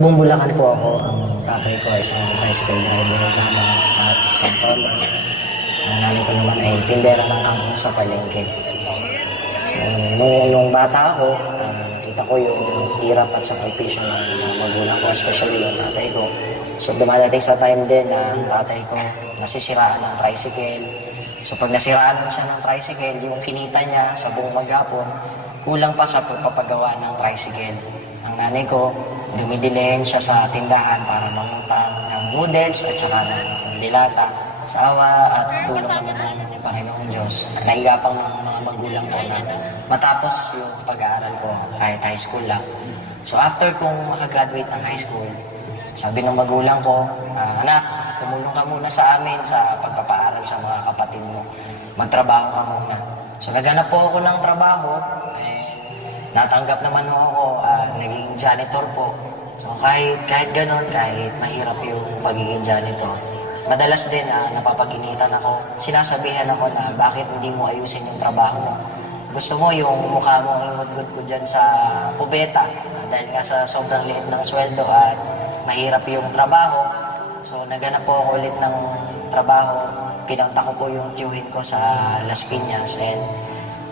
Bumulakan po ako. Ang tatay ko ay isang tricycle driver naman at isang tolo. Ang nanay ko naman ay tindera ng kangkong sa palengke. So, nung bata ako, nakita ko yung hirap at sakripisyo ng mga magulang ko, especially yung tatay ko. So, dumadating sa time din na ang tatay ko nasisiraan ng tricycle. So, pag nasiraan mo siya ng tricycle, yung kinita niya sa buong maghapon, kulang pa sa pagpapagawa ng tricycle. Ang nanay ko, dumidilhin siya sa tindahan para mangutang ng noodles at saka ng dilata. Sa awa at tulong naman ng Panginoong Diyos, nahigapang ng mga magulang ko na matapos yung pag-aaral ko kahit high school lang. So after kong makagraduate ng high school, sabi ng magulang ko, anak, tumulong ka muna sa amin sa pagpapaaral sa mga kapatid mo. Magtrabaho ka muna. So naghanap po ako ng trabaho, natanggap naman ako, naging janitor po. So kahit ganun, kahit mahirap yung pagiging janitor, madalas din napapaginitan ako. Sinasabihan ako na bakit hindi mo ayusin yung trabaho mo. Gusto mo yung mukha mo ingod-god ko dyan sa kubeta dahil nga sa sobrang liit ng sweldo at mahirap yung trabaho. So naghanap po ako ulit ng trabaho. Pinunta ko po yung queuein ko sa Las Piñas and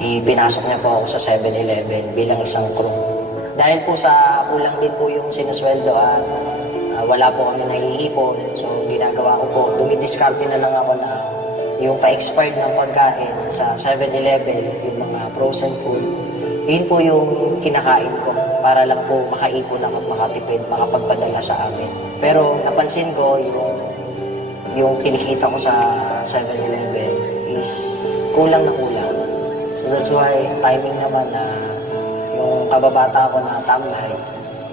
ipinasok niya po ako sa 7-Eleven bilang isang crew. Dahil po sa kulang din po yung sinusweldo at wala po kami naiipon. So ginagawa ko po, dumidiskarte na lang ako na yung pa-expired ng pagkain sa 7-Eleven, yung mga frozen food. Yun po yung kinakain ko para lang po makaipon ako, makatipid, makapagpadala sa amin. Pero napansin ko yung kinikita ko sa 7-Eleven is kulang na kulang. So that's why timing naman na yung kababata ko na tambay,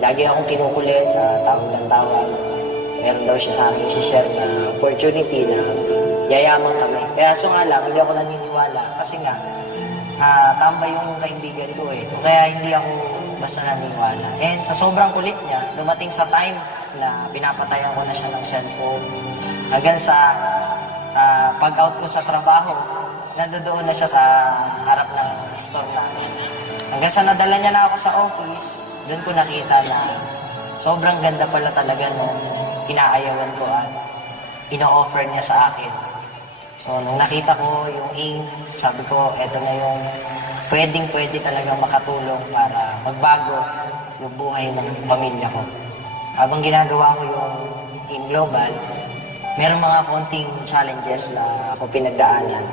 lagi akong kinukulit, tawag ng tawag. Meron daw siya sa akin i-share na opportunity na yayaman kami. Kaya so nga lang, hindi ako naniniwala kasi nga, tambay yung kaibigan ko eh. Kaya hindi ako basta naniniwala. And sa sobrang kulit niya, dumating sa time na pinapatayan ko na siya ng cellphone. Hanggang sa pag-out ko sa trabaho, nandoon na siya sa harap ng store namin. Hanggang sa nadala niya na ako sa office, doon ko nakita na sobrang ganda pala talaga nung inaayawan ko at ino-offer niya sa akin. So, nung nakita ko yung aim, sabi ko, eto na yung pwedeng-pwede talagang makatulong para magbago yung buhay ng pamilya ko. Habang ginagawa ko yung Aim Global, merong mga konting challenges na ako pinagdaanan.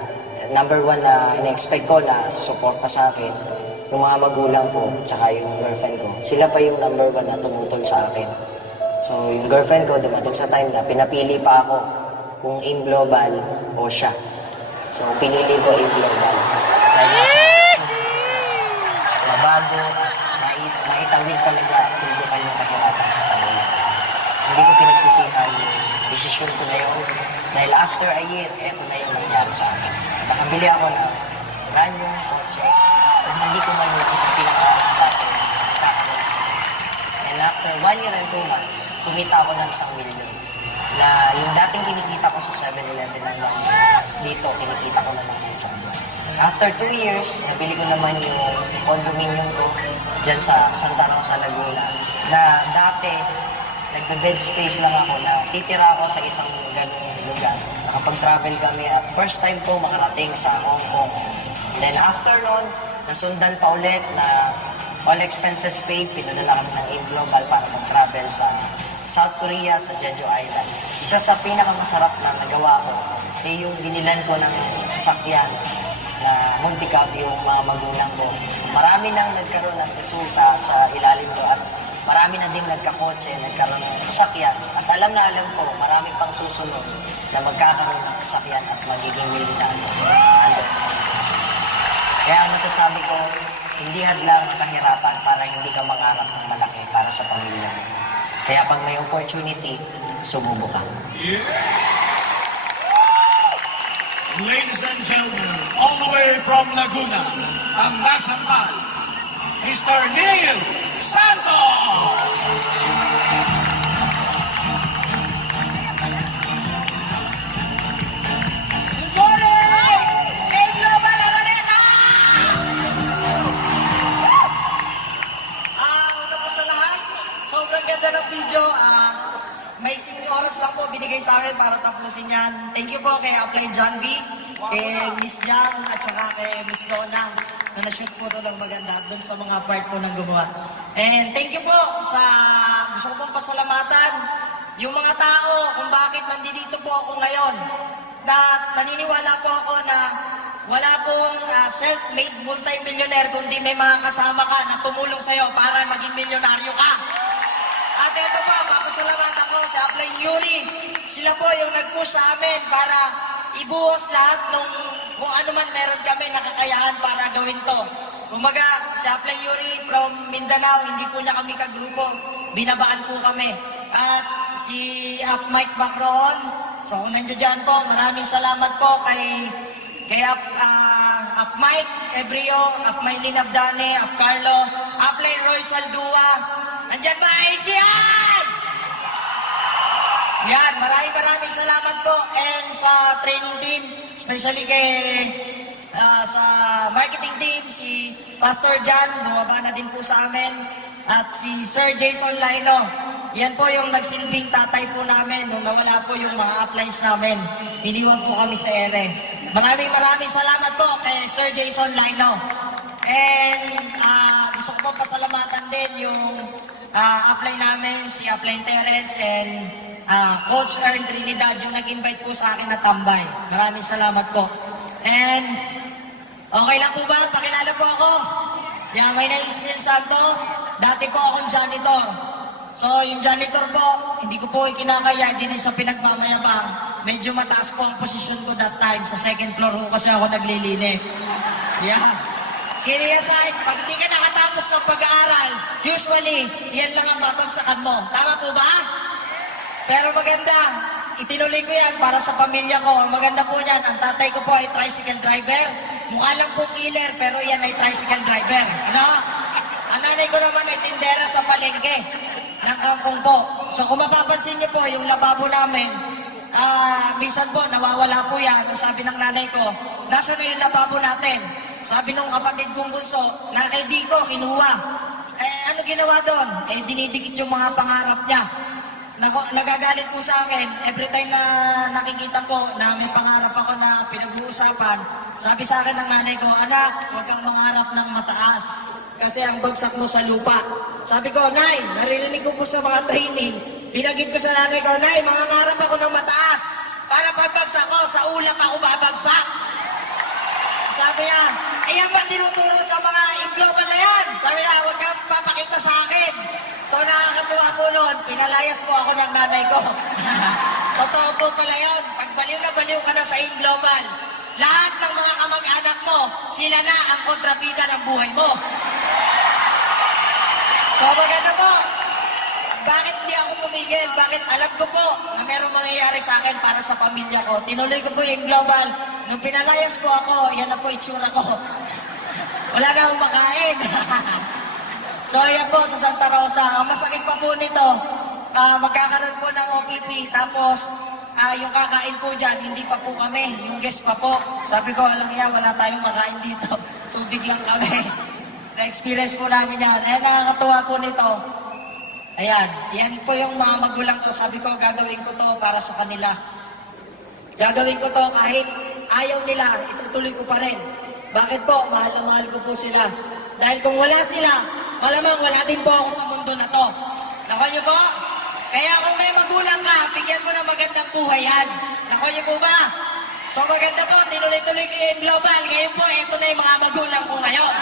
Number one na ina-expect ko na susuporta sa akin, yung mga magulang ko, tsaka yung girlfriend ko. Sila pa yung number one na tumutol sa akin. So, yung girlfriend ko, dumating sa time na pinapili pa ako kung Aim Global o siya. So, pinili ko Aim Global. Dahil nasa mabago, maitawid talaga tulungan yung kahirapan sa pamilya. Hindi ko pinagsisihan yung desisyon ko na yun. Dahil after a year, eto na yung nangyari sa akin. Nakabili ako ng brand new kotse. Kung hindi ko man yung pinaka-dati kakawin. And after 1 year and 2 months, kumita ako ng 1 million. Na yung dating kinikita ko sa 7-Eleven na lang dito, kinikita ko na lang sa buwan. After 2 years, nabili ko naman yung condominium ko dyan sa Santa Rosa, Laguna. Na dati, nagbe-bed space lang ako na titira ako sa isang ganung lugar. Nakapag-travel kami at first time ko makarating sa Hong Kong. And then after nun, nasundan pa ulit na all expenses paid, pinadala kami ng Aim Global para mag-travel sa South Korea, sa Jeju Island. Isa sa pinakamasarap na nagawa ko ay yung binilan ko ng sasakyan na multi-cab yung mga magulang ko. Marami nang nagkaroon ng resulta sa ilalim ko at marami na din nagkakotse, nagkaroon ng sasakyan. At alam na alam ko, marami pang susunod na magkakaroon ng sasakyan at magiging milyonaryo. Kaya ang masasabi ko, hindi hadlang ang kahirapan para hindi ka mangarap ng malaki para sa pamilya mo. Kaya pag may opportunity, sumubo ka. Ladies and gentlemen, all the way from Laguna, ang Masamal, Mr. Neil Santos! Sobrang ganda ng video, may isang oras lang po binigay sa akin para tapusin yan. Thank you po kay Apply John B, kay Miss Jang, at saka kay Miss Donna na na-shoot po ito ng maganda dun sa mga part po ng gumawa. And thank you po sa gusto ko pong pasalamatan yung mga tao kung bakit nandito po ako ngayon. Na naniniwala po ako na wala pong self-made multi-millionaire kundi may mga kasama ka na tumulong sa'yo para maging milyonaryo ka. At ito po, papasalamatan ko sa Apply Yuri. Sila po yung nag-push sa amin para ibuhos lahat ng kung ano man meron kami nakakayahan para gawin to. Kumaga, sa Apply Yuri from Mindanao, hindi po niya kami kagrupo. Binabaan po kami. At si Up Mike Macron, so kung nandiyan dyan po, maraming salamat po kay Up Mike Ebrio, Up Maylin Abdane, Up Carlo, Apply Roy Saldua. Nandyan ba ay siyan? Yan, maraming salamat po. And sa training team, especially sa marketing team, si Pastor John, bumaba na din po sa amin. At si Sir Jason Laino. Yan po yung nagsilbing tatay po namin nung nawala po yung mga uplines namin. Iniwan po kami sa ere. Maraming salamat po kay Sir Jason Laino. And gusto ko po pasalamatan din yung upline namin, si Upline Terence and Coach Ern Trinidad, yung nag-invite po sa akin na tambay. Maraming salamat po. And okay lang po ba? Pakilala po ako. Yeah, my name is Neil Santos. Dati po akong janitor. So, yung janitor po, hindi ko po ikinakaya din sa pinagmamayabang. Medyo mataas po ang posisyon ko that time. Sa second floor ko kasi ako naglilinis. Yeah. Kaya side, pag hindi ka nakatapos ng pag-aaral, usually, yan lang ang babagsakan mo. Tama po ba? Pero maganda, itinuloy ko yan para sa pamilya ko. Ang maganda po niyan, ang tatay ko po ay tricycle driver. Mukha lang po killer, pero yan ay tricycle driver. Ano? Ang nanay ko naman ay tindera sa palengke ng kampong po. So kung mapapansin niyo po, yung lababo namin, minsan po, nawawala po yan. Ang sabi ng nanay ko, nasa na yung lababo natin? Sabi nung kapatid kong bunso, na kay Dico, kinuha. Ano ginawa doon? Dinidikit yung mga pangarap niya. Nagagalit po sa akin, every time na nakikita po na may pangarap ako na pinag-uusapan, sabi sa akin ng nanay ko, anak, huwag kang mangarap ng mataas kasi ang bagsak mo sa lupa. Sabi ko, Nay, naririnig ko po sa mga training, binagit ko sa nanay ko, Nay, mangangarap ako ng mataas para pagbagsak ko, sa ulap ako babagsak. Sabi niya, ayan ba tinuturo sa mga global na yan? Sabi niya, huwag kang papakita sa akin. So nakakatuwa po noon, pinalayas po ako ng nanay ko. Totoo po pala yun. Pag baliw na baliw ka na sa global, lahat ng mga kamag-anak mo, sila na ang kontrabida ng buhay mo. So maganda po. Bakit hindi ako tumigil? Bakit alam ko po na merong mangyayari sa akin para sa pamilya ko? Tinuloy ko po yung global. Nung pinalayas po ako, yan na po itsura ko. Wala na akong makain. So yan po sa Santa Rosa. Ang masakit pa po nito, magkakaroon po ng OPP. Tapos yung kakain po dyan, hindi pa po kami. Yung guest pa po. Sabi ko, alam niya, wala tayong makain dito. Tubig lang kami. Na-experience po namin yan. Ayan, nakakatuwa po nito. Ayan, yan po yung mga magulang ko. Sabi ko, gagawin ko to para sa kanila. Gagawin ko to kahit ayaw nila, itutuloy ko pa rin. Bakit po? Mahal na mahal ko po sila. Dahil kung wala sila, malamang wala din po ako sa mundo na to. Nako niyo po? Kaya kung may magulang ka, bigyan mo ng magandang buhay yan. Nako niyo po ba? So maganda po, tinuloy-tuloy ko yung global. Ngayon po, ito na yung mga magulang ko ngayon.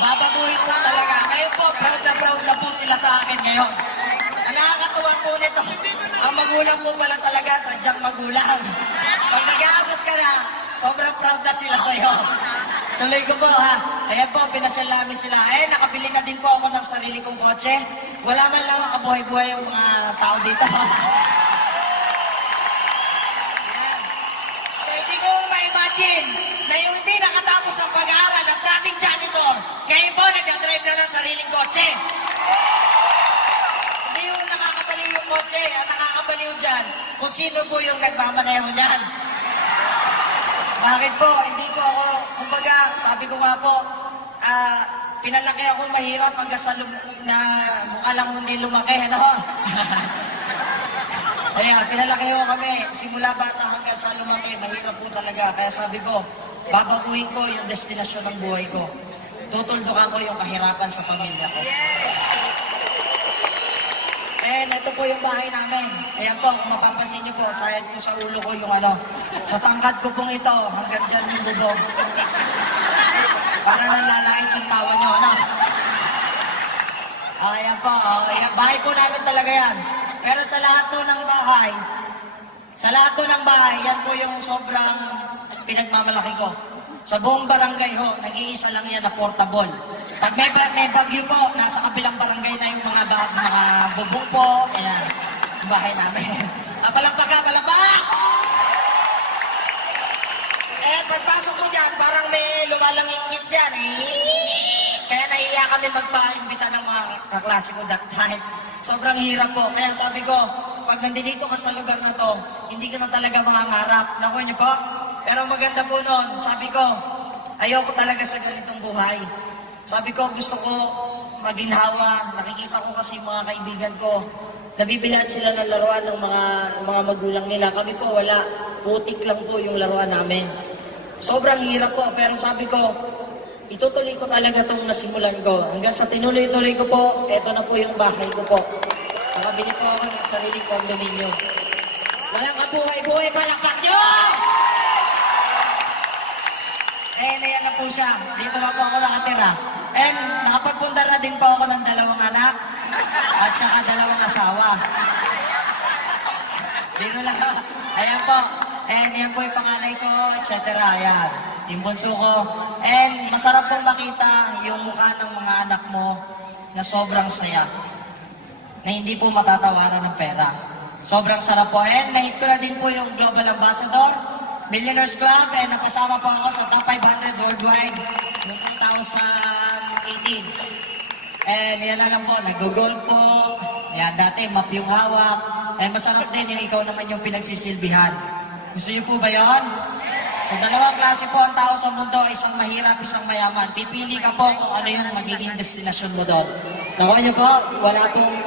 Babaguhin po talaga. Ngayon po, proud na po sila sa akin ngayon. Ang nakakatuwa po nito, ang magulang po pala talaga, sadyang magulang. Pag nag-aabot ka na, sobrang proud na sila sa'yo. Tuloy ko po ha. Ayan po, pinasyal namin sila. Nakabili na din po ako ng sarili kong kotse. Wala man lang makabuhay-buhay yung mga tao dito. Ayan. So hindi ko ma-imagine na yung hindi nakatapos ng pag-aaral at dating janitor, ngayon po nagdadrive na ng sariling kotse. Hindi yung nakakabaliw yung kotse, ang nakakabaliw dyan, kung sino po yung nagmamaneho niyan. Bakit po? Hindi po ako, kumbaga, sabi ko nga po, pinalaki ako mahirap hanggang sa na mukha lang hindi lumaki, ano? Ayan, pinalaki ko kami, simula bata hanggang sa lumaki, mahirap po talaga. Kaya sabi ko, babaguhin ko yung destinasyon ng buhay ko. Tutuldukan ko yung kahirapan sa pamilya ko. And ito po yung bahay namin. Ayan po, kung mapapansin niyo po, sayad po sa ulo ko yung ano. Sa tangkad ko pong ito, hanggang dyan yung bubong. Para nalalait yung tawa niyo, ano? Ayan po, ayan, bahay po namin talaga yan. Pero sa lahat po ng bahay, yan po yung sobrang pinagmamalaki ko. Sa buong barangay ho, nag-iisa lang yan na portable. Pag may bagyo po, nasa kabilang barangay na yung mga bubong po. Ayan, yung bahay namin. Palakpak ka, palakpak! Eh, pagpasok mo dyan, parang may lumalangit dyan. Kaya nahiya kami magpa-imbita ng mga kaklase ko that time. Sobrang hirap po. Kaya sabi ko, pag nandito ka sa lugar na to, hindi ka na talaga mangangarap. Nakuha niyo po? Pero maganda po noon, sabi ko, ayoko talaga sa ganitong buhay. Sabi ko, gusto ko maginhawa. Nakikita ko kasi mga kaibigan ko, nabibilhan sila ng laruan ng mga magulang nila. Kami po, wala. Putik lang po yung laruan namin. Sobrang hirap po, pero sabi ko, itutuloy ko talaga itong nasimulan ko. Hanggang sa tinuloy-tuloy ko po, eto na po yung bahay ko po. Nakabili po ako ng sariling condominium. Walang kabuhay-buhay, palakpak nyo! Ayan na po siya. Dito na po ako nakatira. And nakapagpundar na din po ako ng 2 anak at saka 2 asawa. Dito lang. Ayan po. And yan po yung panganay ko, etc. Ayan. Yung bunso ko. And masarap pong makita yung mukha ng mga anak mo na sobrang saya. Na hindi po matatawaran ng pera. Sobrang sarap po. And nahit ko na din po yung Global Ambassador, Millionaires Club, and napasama po ako sa top 500 worldwide noong 2018. And yan na lang po, nag-gold po. Yan, dati map yung hawak. And masarap din yung ikaw naman yung pinagsisilbihan. Gusto niyo po ba yun? So, 2 klase po ang tao sa mundo, isang mahirap, isang mayaman. Pipili ka po kung ano yung magiging destinasyon mo doon. Nakuha niyo po, wala pong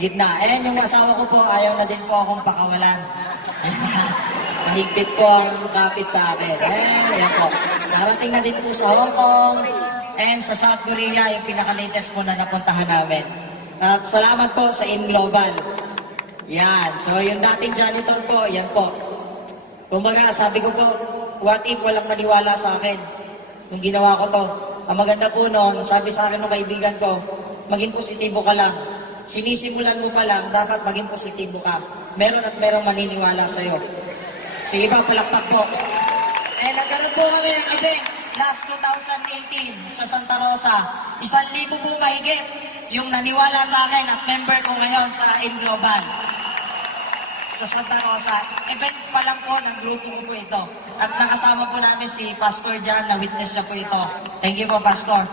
gitna. And yung asawa ko po, ayaw na din po akong pakawalan. Mahigpit po ang kapit sa akin. Ayan po. Narating na din po sa Hong Kong and sa South Korea, yung pinaka-latest po na napuntahan namin. At salamat po sa InGlobal. Yan. So, yung dating janitor po, yan po. Kumbaga, sabi ko po, what if walang maniwala sa akin nung ginawa ko to? Ang maganda po noon, sabi sa akin ng kaibigan ko, maging positibo ka lang. Sinisimulan mo pa lang, dapat maging positibo ka. Meron at merong maniniwala sa'yo. Sige pa, palakpak po. Eh, nagkaroon po kami ng event last 2018 sa Santa Rosa. 1,000 po mahigit yung naniwala sa akin at member ko ngayon sa InGlobal sa Santa Rosa. Event pa lang po ng grupo ko po ito. At nakasama po namin si Pastor Jan, na witness na po ito. Thank you po, Pastor.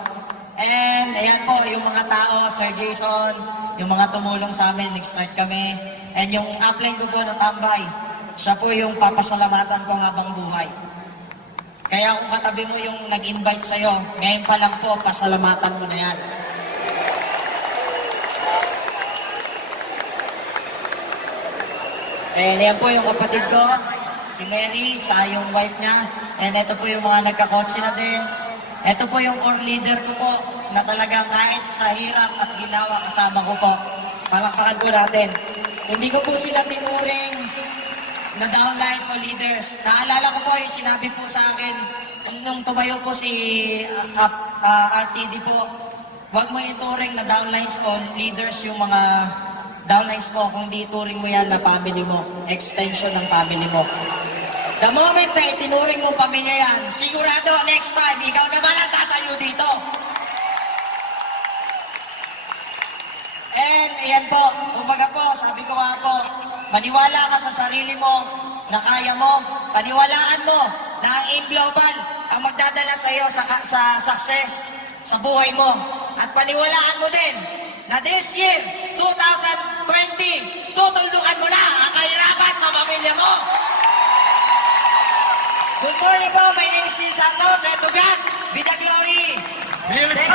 And ayan po, yung mga tao, Sir Jason, yung mga tumulong sa amin, nag-start kami. And yung upline ko po na tambay, siya po yung papasalamatan ko habang buhay. Kaya kung katabi mo yung nag-invite sa'yo, ngayon pa lang po, pasalamatan mo na yan. And yan po yung kapatid ko, si Mary, tsaka yung wife niya. And ito po yung mga nagkakotse na din. Ito po yung core leader ko po, na talagang kahit sa hirap at ginawa kasama ko po. Palakpakan po natin. Hindi ko po sila tinuring na downlines o leaders. Naalala ko po yung sinabi po sa akin nung tumayo po si RTD po, huwag mo ituring na downlines o leaders yung mga downlines mo, kung di ituring mo yan na family mo, extension ng family mo. The moment na itinuring mo pamilya yan, sigurado next time, ikaw naman ang tatayo dito. And ayan po, kumbaga po, sabi ko nga po, maniwala ka sa sarili mo na kaya mo. Paniwalaan mo na ang InGlobal ang magdadala sa iyo sa success sa buhay mo. At paniwalaan mo din na this year, 2020, tutuldukan mo na ang kahirapan sa pamilya mo. Good morning po, my name is Sin Santos, Etugan. Vida Glory. Phil Thank